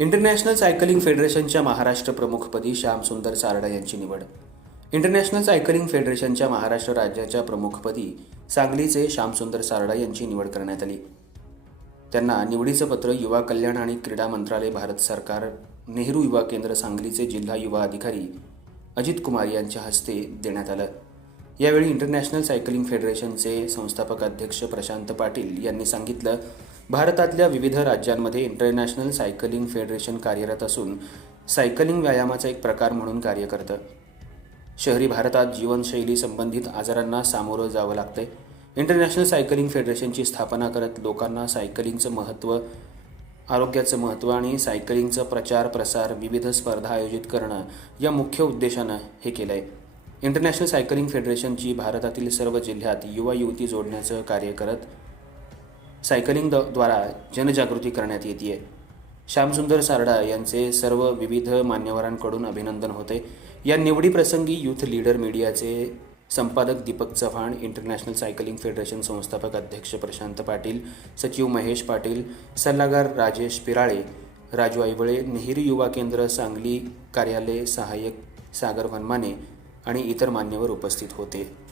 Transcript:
International cycling फेडरेशनच्या महाराष्ट्र प्रमुखपदी श्यामसुंदर सारडा यांची निवड. इंटरनॅशनल सायकलिंग फेडरेशनच्या महाराष्ट्र राज्याच्या प्रमुखपदी सांगलीचे श्यामसुंदर सारडा यांची निवड करण्यात आली. त्यांना निवडीचं पत्र युवा कल्याण आणि क्रीडा मंत्रालय भारत सरकार नेहरू युवा केंद्र सांगलीचे जिल्हा युवा अधिकारी अजित कुमार यांच्या हस्ते देण्यात आलं. यावेळी इंटरनॅशनल सायकलिंग फेडरेशनचे संस्थापक अध्यक्ष प्रशांत पाटील यांनी सांगितलं भारतातल्या विविध राज्यांमध्ये इंटरनॅशनल सायकलिंग फेडरेशन कार्यरत असून सायकलिंग व्यायामाचा एक प्रकार म्हणून कार्य करतं. शहरी भारतात जीवनशैली संबंधित आजारांना सामोरं जावं लागतंय. इंटरनॅशनल सायकलिंग फेडरेशनची स्थापना करत लोकांना सायकलिंगचं महत्त्व आरोग्याचं महत्त्व आणि सायकलिंगचा प्रचार प्रसार विविध स्पर्धा आयोजित करणं या मुख्य उद्देशानं हे केलं आहे इंटरनॅशनल सायकलिंग फेडरेशनची भारतातील सर्व जिल्ह्यात युवा युवती जोडण्याचं कार्य करत सायकलिंग द- द्वारा जनजागृती करण्यात येते श्यामसुंदर सारडा यांचे सर्व विविध मान्यवरांकडून अभिनंदन होते. या निवडीप्रसंगी यूथ लीडर मीडियाचे संपादक Deepak Chavan international cycling federation संस्थापक अध्यक्ष प्रशांत पाटील सचिव महेश पाटील सल्लागार राजेश पिराळे राजू आईवळे नेहरू युवा केंद्र सांगली कार्यालय सहाय्यक सागर वनमाने आणि इतर मान्यवर उपस्थित होते.